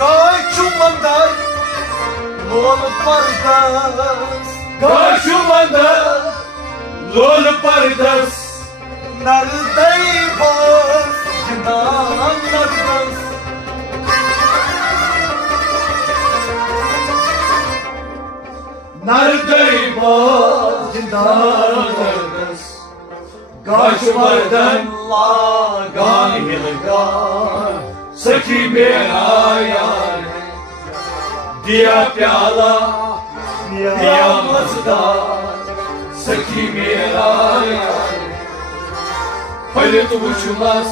गायचू मंदर लोल परदस गायचू मंदर लोल परदस नरदई बस जिंदान नरदस नरदई बस जिंदान नरदस गायचू मंदर गान हिलगा सखी मेरा यार दिया प्याला दिया मज़ेदार सखी मेरा यार पहले तो वो शुमास